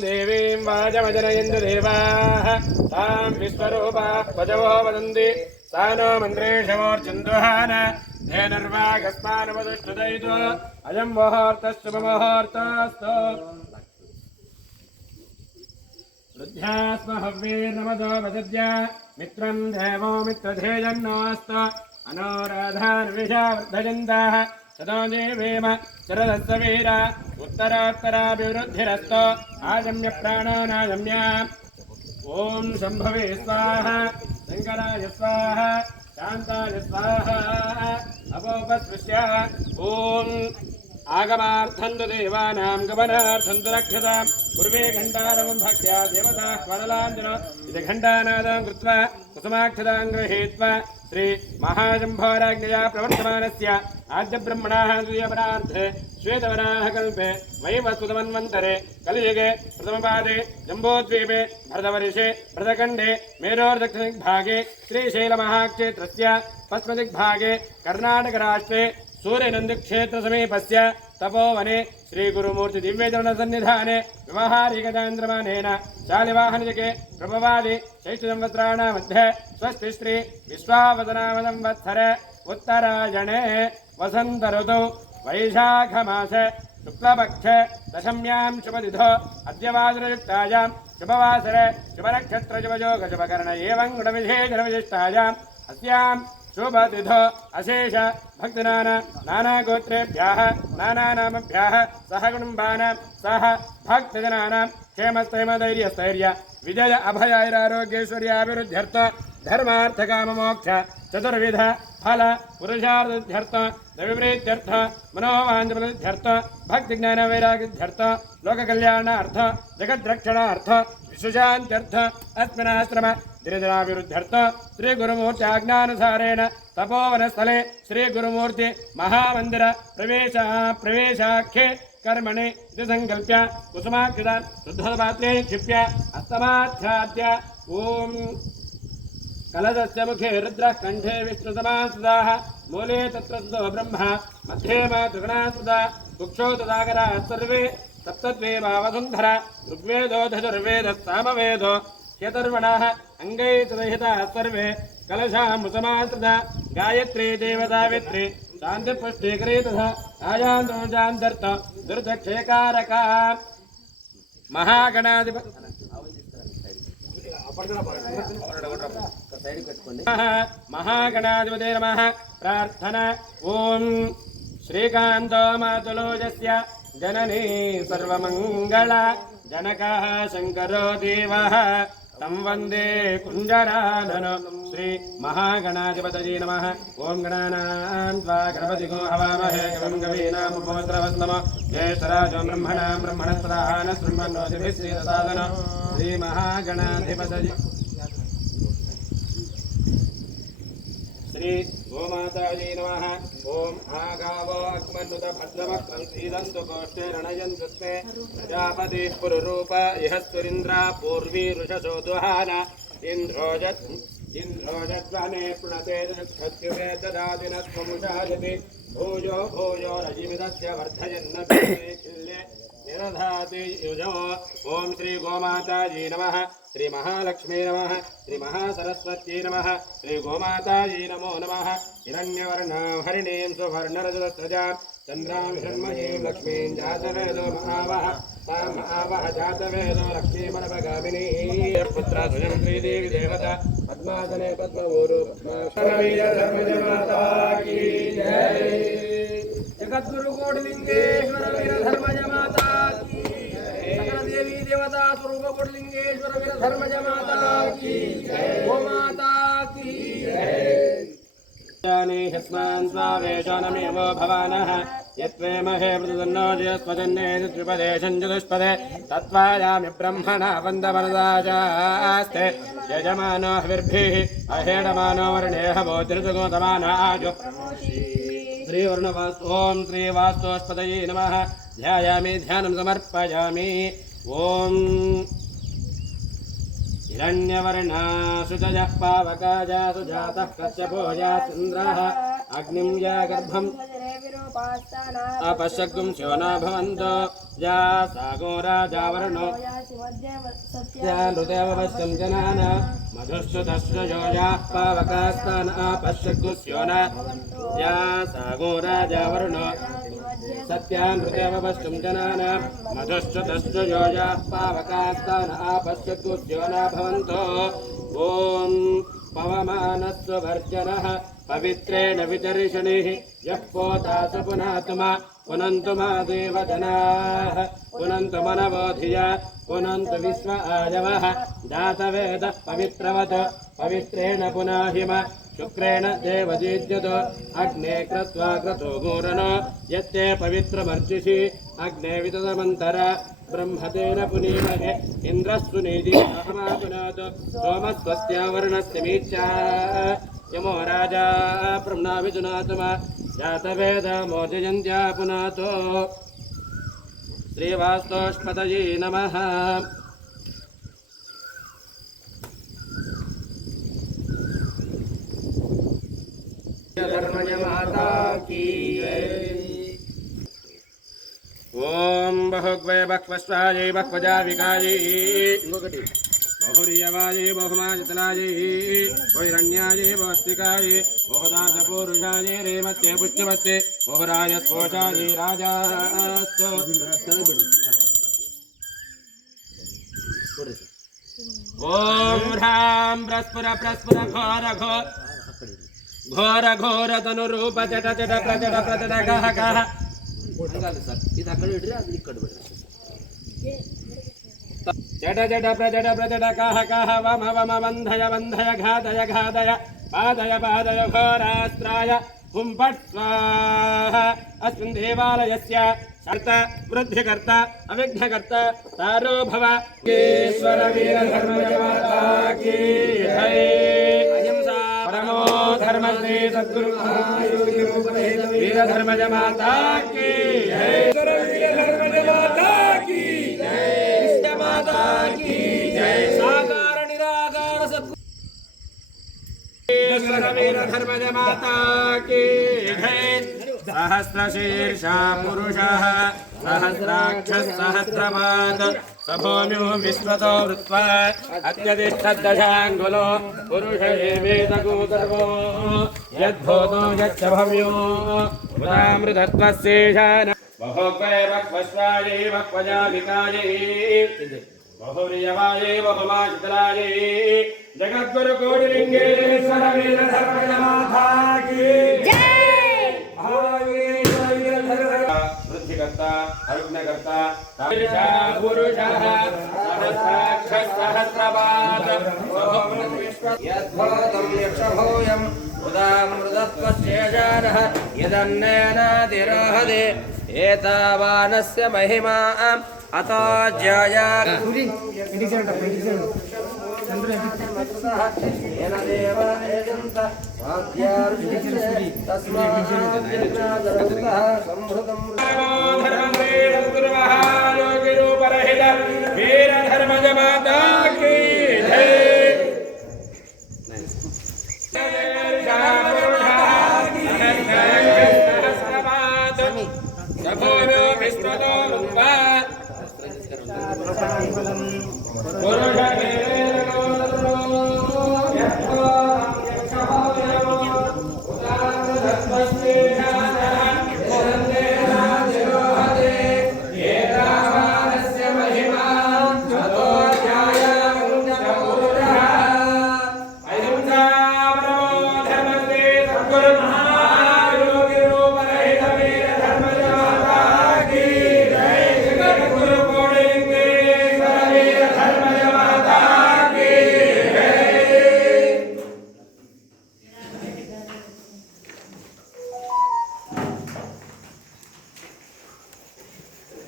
देवीं वाजमजनयन्तु देवाः तां विश्वरूपाः पजवो वदन्ति सा नो मन्त्रेशमोर्चन्दुहान धेनुर्वागस्मानुपदुष्टुदयितो अयं मुहूर्तश्चुभमुहूर्तोऽस्तु वृद्ध्यास्म हव्यैर्नमदो वदद्य मित्रं देवो मित्रधेयन्नोऽस्तु अनोराधान्विषा वर्धयन्तः सदा देवेम शरदस्य वीर उत्तरोत्तराभिवृद्धिरस्तु आजम्य प्राणानाजम्य ॐ शम्भवे स्वाहा शङ्कराय स्वाहा शान्ताय स्वाहा अपोपस्पृश्य ॐ आगमार्थं तु देवानां गमनार्थं तु रक्षतां पूर्वे घण्टारवं भक्त्या देवताः वरलाञ्जनो इति घण्टानादं कृत्वा कुसुमाक्षतां गृहीत्वा श्री महाशम्भोराज्ञया प्रवर्तमानस्य आद्यब्रह्मणाः द्वितीयपरार्थे श्वेतवराह कल्पे वैवस्वतमन्वन्तरे कलियुगे प्रथमपादे जम्बोद्वीपे भरतवर्षे भरतखण्डे मेरोर्दक्षिणदिग्भागे श्रीशैलमहाक्षेत्रस्य पश्चिमदिग्भागे कर्णाटकराष्ट्रे सूर्यनन्दिक्षेत्रसमीपस्य तपोवने श्रीगुरुमूर्ति दिव्यचरणसन्निधाने व्यवहारिकचान्द्रमानेन शालिवाहनजके प्रभवादि चैत्रसंवत्सराणामध्ये स्वस्ति श्री विश्वावसनामसंवत्सर उत्तरायणे वसंत ऋतौ वैशाखमास शुक्लपक्ष दशम्यां शुभतिथौ अद्यवासरयुक्तायां शुभवासरे शुभनक्षत्र शुभयोग शुभकर्ण एवं गुणविशेषविशिष्टायाम् अस्यां शुभतिथौ अशेष भक्तिनाना नानागोत्रेभ्यः नानानामभ्यः सह कुटुम्बानां सह भक्तजनानां क्षेमस्थैर्यस्थैर्य विजय अभयारोग्यैश्वर्याभिवृद्ध्यर्थ धर्मार्थकाममोक्ष चतुर्विध फल पुरुषार्थार्थ दैवप्रीत्यर्थ मनोवाञ्छफलसिद्ध्यर्थ भक्तिज्ञानवैराग्यर्थ्यर्थ लोककल्याणार्थ जगद्रक्षणार्थ विश्वशान्त्यर्थ अस्मिनाश्रम दिनदिनाभिवृद्ध्यर्थ श्रीगुरुमूर्ति आज्ञानुसारेण तपोवनस्थले श्रीगुरुमूर्ति महामन्दिर प्रवेशाख्ये कर्मणि इति संकल्प्य कुसुमाक्षित शुद्धपात्रे क्षिप्य अस्तमाध्याद्य ॐ कलशस्य मुखे रुद्रः कंठे विष्णुसमास्थितः मूले तत्र सुतो ब्रह्मा मध्ये त्रिगुणास्थिता कुक्षौ तदागराः सर्वे सप्तद्वेवावसुन्धरा ऋग्वेदो धनुर्वेदः सामवेदो ह्यतर्वणः अङ्गैर्सहिताः सर्वे कलशामुसमास्थिता गायत्री देवसावित्री शान्तिपुष्टिकरी तथा आयान्तोजान्तर्थ दुर्दक्षेकारका महागणाधिपते नमः प्रार्थना ॐ श्रीकान्तो मातुलोजस्य जननी सर्वमङ्गल जनकः शङ्करो देवः तं वन्दे कुञ्जराननो श्री महागणाधिपतये नमः ॐ गणानां त्वा गणपतिगो हवामहे कविं कवीनामुपमस्रवस्तमो ज्येष्ठराजो ब्रह्मणस्पदाः न शृण्वन्नोतिभिः श्रीरसादनो श्री महागणाधिपतये श्री गोमातायै नमः ॐ आगावो अग्मन्नुत भद्रवक्त्रं सीदन्तु कोष्ठे रणयन्तु स्मे प्रजापतिः पुरुरूप इह सुरिन्द्रा पूर्वी ऋषसो दुहाना इन्द्रोजध्वने प्रणते क्षत्युवे ददाति न स्वमुषाजति भूयो भूयो रजिमिदस्य वर्धयन्न खिल्ये निरधाति युजो ॐ श्री गोमातायै नमः श्री महालक्ष्मी नमः श्री महासरस्वती नमः श्री गोमातायै नमो नमः हिरण्यवर्णां हरिणीं सुवर्णरजतस्रजां चन्द्रां हिरण्मयीं लक्ष्मीं जातवेदो महावः तां महावः जातवेदो लक्ष्मीमनवगामिनीः पुत्रा ध्वजं श्रीदेवी देवता पद्मासने पद्मवोरो धर्मजमाता की जय जगद्गुरु कोटिलिंगेश्वर वीर धर्मजमाता की देवी देवता स्वरूप कोटिलिंगेश्वर वीर धर्मजमाता की गोमाता की हस्मान् स्वावेशनमेव भवानः यत्वेमहे मृदन्नो जयस्वजन्ने त्रिपदेशं चतुष्पदे तत्त्वायामि ब्रह्मणा वन्दवरदाचास्ते यजमानो हविर्भिः अहेडमानो वर्णेह भोतिर्गोतमानाजो श्रीवर्णवास्तु ॐ श्रीवास्तोस्पदये नमः ध्यायामि ध्यानं समर्पयामि ॐ हिरण्यवर्णा सुजयः पावकाजा सुजातः कश्यपो याचन्द्रः अग्निं या गर्भम् अपश्यगुं शिवना भवन्तो या सागोराजावरणो या नृदेववश्यं जनान मधुश्रुतश्च योजाः पावकास्तान अपश्यगु शिवना या सागोराजावरणो सत्या नृदेववश्यं जनान मधुश्रुतश्च योजाः पावकास्तान अपश्यगु शिवना भवन्तो ॐ पवमानस्वभर्जनः पवित्रेण वितर्षणिः यः पोतास पुनातुमा पुनन्तु मा देवजनाः पुनन्तु मनवोधिया पुनन्तु विश्व आयवः जातवेदः पवित्रवत् पवित्रेण पुनाहिम शुक्रेण देवजीज्यत अग्ने कृत्वा क्रतो मूरनो यत्ते पवित्रमर्चिषि अग्ने विततमन्तर ब्रह्मतेन पुनीमहे इन्द्रस्सुनीतिमापुनात् सोमस्वस्यावर्णस्य मीच्या यमो राजा ब्रह्मविदुनात्मा जातवेदा मोदयन्त्या पुनातो श्रीवास्तोष्पतये नमः। धर्मजमाता की ओम बहुग्वे बक्वस्वायै बक्वजाविकायै बहुरियवायै बहुमाजतलायै वैरण्यायै वस्तिकायै बहुदासपूरुषायै रेमत्ये पुष्यवत्ते बहुराय स्पोषायै राजास्तो ओम ह्रां प्रस्फुर प्रस्फुर घोर घोर घोर घोर तनुरूप जट जट प्रजट प्रजट गह गह जड जड प्रजड प्रजड कह कह वम वम बन्धय बन्धय घातय घातय पादय पादय घोरास्त्राय हुं फट् स्वाहा अस्मिन् देवालयस्य कर्ता वृद्धिकर्ता अविघ्नकर्ता तारो भव ईश्वर वीरधर्मजय माता की जय अहिंसा परमो धर्मश्री सद्गुरु महायोगी वीरधर्मजय माता की जय वीरधर्मजय माता की जय माता की जय साकार निराकार सद्गुरु वीरधर्मजय माता की जय सहस्रशीर्षा पुरुषः सहस्राक्षः सहस्रपाद सभूम्यो विश्वतो वृत्वा अत्यतिष्ठद्दशाङ्गुलो पुरुष एवेदगोदर्वो यद्भूतो यच्च भव्यो उदामृतत्वस्येषान बहुक्वे बक्वस्वायै बक्वजाभिकायै बहुरियवायै बहुमाजितलायै जगद्गुरुकोटिलिङ्गेश्वर वीरधर्मजय माता की वृद्धिकर्ता अरुग्नकर्ता पुरुषः सहस्राक्षः सहस्रपाद यद्भूतं यक्षभूयम् उदामृतत्वस्येषानः यदन्नेनातिरोहति एतावानस्य महिमा अतो ज्याया येन देवा यजन्त वीरधर्मजय माता की जय पुरुष